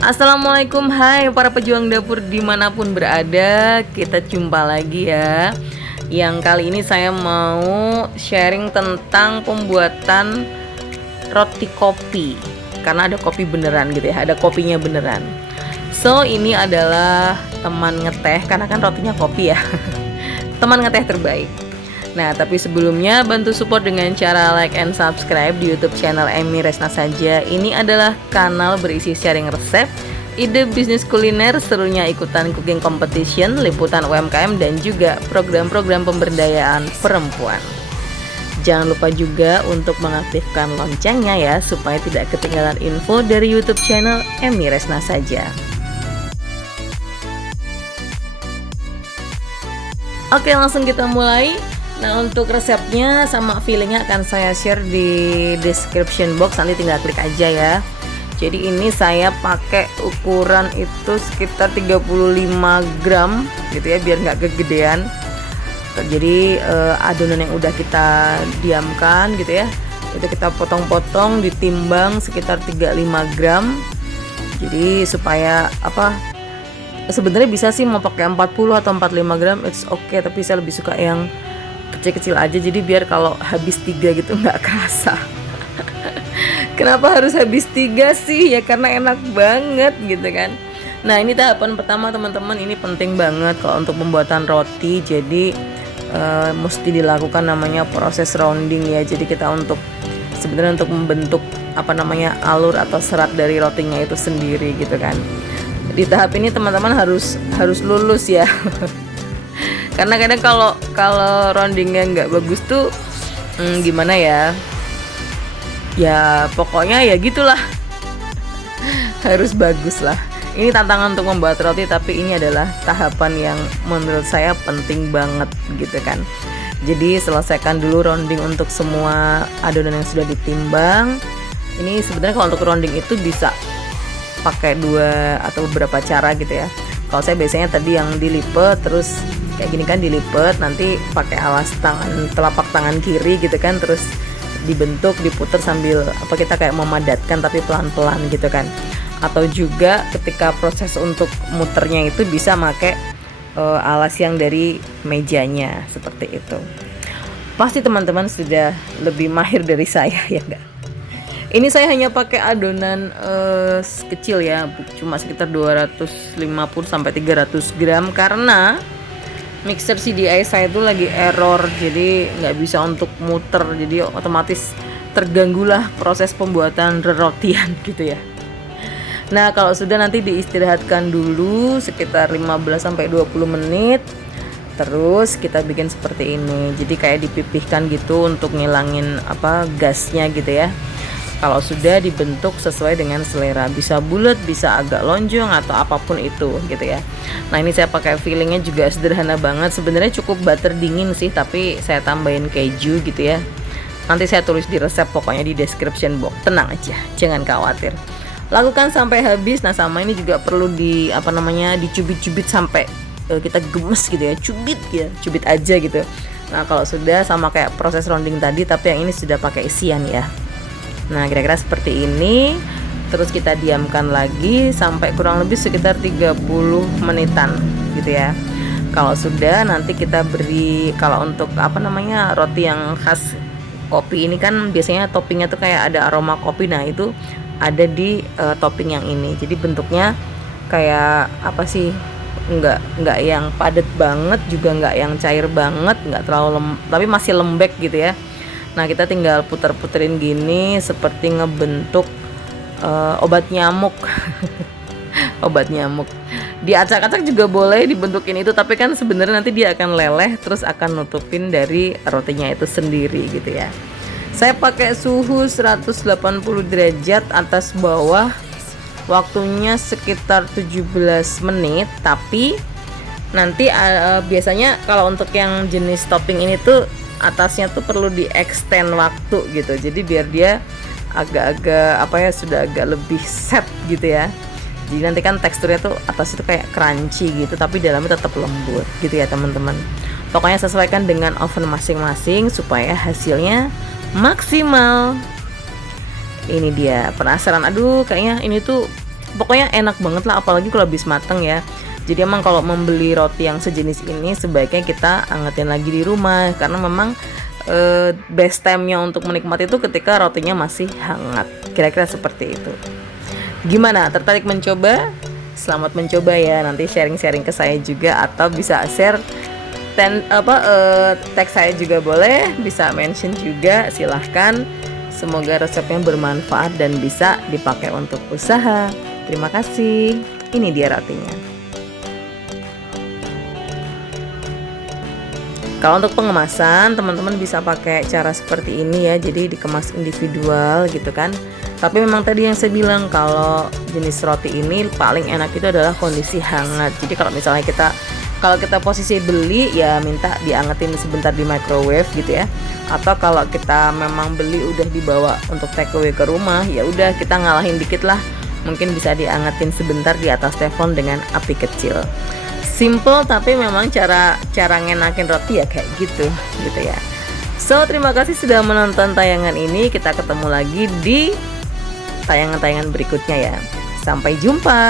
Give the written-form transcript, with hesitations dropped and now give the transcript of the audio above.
Assalamualaikum, hai para pejuang dapur dimanapun berada. Kita jumpa lagi ya. Yang kali ini saya mau sharing tentang pembuatan roti kopi. Karena ada kopi beneran gitu ya, ada kopinya beneran. So ini adalah teman ngeteh, karena kan rotinya kopi ya. Teman ngeteh terbaik. Nah, tapi sebelumnya bantu support dengan cara like and subscribe di YouTube channel Emi Resna Saja. Ini adalah kanal berisi sharing resep, ide bisnis kuliner, serunya ikutan cooking competition, liputan UMKM, dan juga program-program pemberdayaan perempuan. Jangan lupa juga untuk mengaktifkan loncengnya ya, supaya tidak ketinggalan info dari YouTube channel Emi Resna Saja. Oke, langsung kita mulai. Nah, untuk resepnya sama feelingnya akan saya share di description box, nanti tinggal klik aja ya. Jadi ini saya pakai ukuran itu sekitar 35 gram gitu ya, biar nggak kegedean. Jadi adonan yang udah kita diamkan gitu ya, itu kita potong-potong, ditimbang sekitar 35 gram. Jadi supaya sebenarnya bisa sih mau pakai 40 atau 45 gram, it's okay, tapi saya lebih suka yang kecil-kecil aja, jadi biar kalau habis 3 gitu nggak kerasa. Kenapa harus habis 3 sih? Ya karena enak banget gitu kan. Nah, ini tahapan pertama teman-teman, ini penting banget kalau untuk pembuatan roti. Jadi mesti dilakukan namanya proses rounding ya. Jadi kita sebenarnya untuk membentuk alur atau serat dari rotinya itu sendiri gitu kan. Di tahap ini teman-teman harus lulus ya. Karena kadang kalau roundingnya nggak bagus tuh gimana ya? Ya pokoknya ya gitulah. Harus bagus lah. Ini tantangan untuk membuat roti, tapi ini adalah tahapan yang menurut saya penting banget gitu kan. Jadi selesaikan dulu rounding untuk semua adonan yang sudah ditimbang. Ini sebenarnya kalau untuk rounding itu bisa pakai 2 atau beberapa cara gitu ya. Kalau saya biasanya tadi yang dilipet, terus kayak gini kan dilipet, nanti pakai alas tangan, telapak tangan kiri gitu kan, terus dibentuk, diputer sambil kita kayak memadatkan tapi pelan-pelan gitu kan. Atau juga ketika proses untuk muternya itu bisa pakai alas yang dari mejanya seperti itu. Pasti teman-teman sudah lebih mahir dari saya ya enggak? Ini saya hanya pakai adonan kecil ya, cuma sekitar 250 sampai 300 gram karena mixer CDI saya itu lagi error, jadi nggak bisa untuk muter, jadi otomatis terganggulah proses pembuatan rotian gitu ya. Nah, kalau sudah nanti diistirahatkan dulu sekitar 15 sampai 20 menit. Terus kita bikin seperti ini. Jadi kayak dipipihkan gitu untuk ngilangin gasnya gitu ya. Kalau sudah dibentuk sesuai dengan selera, bisa bulat, bisa agak lonjong atau apapun itu gitu ya. Nah, ini saya pakai fillingnya juga sederhana banget. Sebenarnya cukup butter dingin sih, tapi saya tambahin keju gitu ya. Nanti saya tulis di resep pokoknya di description box. Tenang aja, jangan khawatir. Lakukan sampai habis. Nah, sama ini juga perlu dicubit-cubit sampai kita gemes gitu ya. Cubit aja gitu. Nah, kalau sudah sama kayak proses rounding tadi, tapi yang ini sudah pakai isian ya. Nah, kira-kira seperti ini. Terus kita diamkan lagi sampai kurang lebih sekitar 30 menitan gitu ya. Kalau sudah, nanti kita beri, kalau untuk roti yang khas kopi ini kan biasanya toppingnya tuh kayak ada aroma kopi. Nah, itu ada di topping yang ini. Jadi bentuknya kayak nggak yang padat banget, juga nggak yang cair banget, nggak terlalu tapi masih lembek gitu ya. Nah, kita tinggal puter-puterin gini seperti ngebentuk obat nyamuk. Obat nyamuk. Diacak-acak juga boleh dibentukin itu, tapi kan sebenarnya nanti dia akan leleh, terus akan nutupin dari rotinya itu sendiri gitu ya. Saya pakai suhu 180 derajat atas bawah. Waktunya sekitar 17 menit, tapi nanti biasanya kalau untuk yang jenis topping ini tuh atasnya tuh perlu di extend waktu gitu. Jadi biar dia agak-agak sudah agak lebih set gitu ya. Jadi nanti kan teksturnya tuh atas itu kayak crunchy gitu, tapi dalamnya tetap lembut gitu ya teman-teman. Pokoknya sesuaikan dengan oven masing-masing supaya hasilnya maksimal. Ini dia, penasaran? Aduh, kayaknya ini tuh Pokoknya enak banget lah, apalagi kalau habis mateng ya. Jadi emang kalau membeli roti yang sejenis ini sebaiknya kita angetin lagi di rumah, karena memang best time-nya untuk menikmati itu ketika rotinya masih hangat. Kira-kira seperti itu. Gimana? Tertarik mencoba? Selamat mencoba ya. Nanti sharing-sharing ke saya juga, atau bisa share tag saya juga boleh, bisa mention juga, silahkan. Semoga resepnya bermanfaat dan bisa dipakai untuk usaha. Terima kasih. Ini dia rotinya. Kalau untuk pengemasan, teman-teman bisa pakai cara seperti ini ya. Jadi dikemas individual gitu kan. Tapi memang tadi yang saya bilang, kalau jenis roti ini paling enak itu adalah kondisi hangat. Jadi kalau misalnya kalau kita posisi beli ya minta diangetin sebentar di microwave gitu ya. Atau kalau kita memang beli udah dibawa untuk take away ke rumah, ya udah kita ngalahin dikit lah. Mungkin bisa diangetin sebentar di atas teflon dengan api kecil. Simple tapi memang cara ngenakin roti ya kayak gitu ya. So, terima kasih sudah menonton tayangan ini. Kita ketemu lagi di tayangan-tayangan berikutnya ya. Sampai jumpa.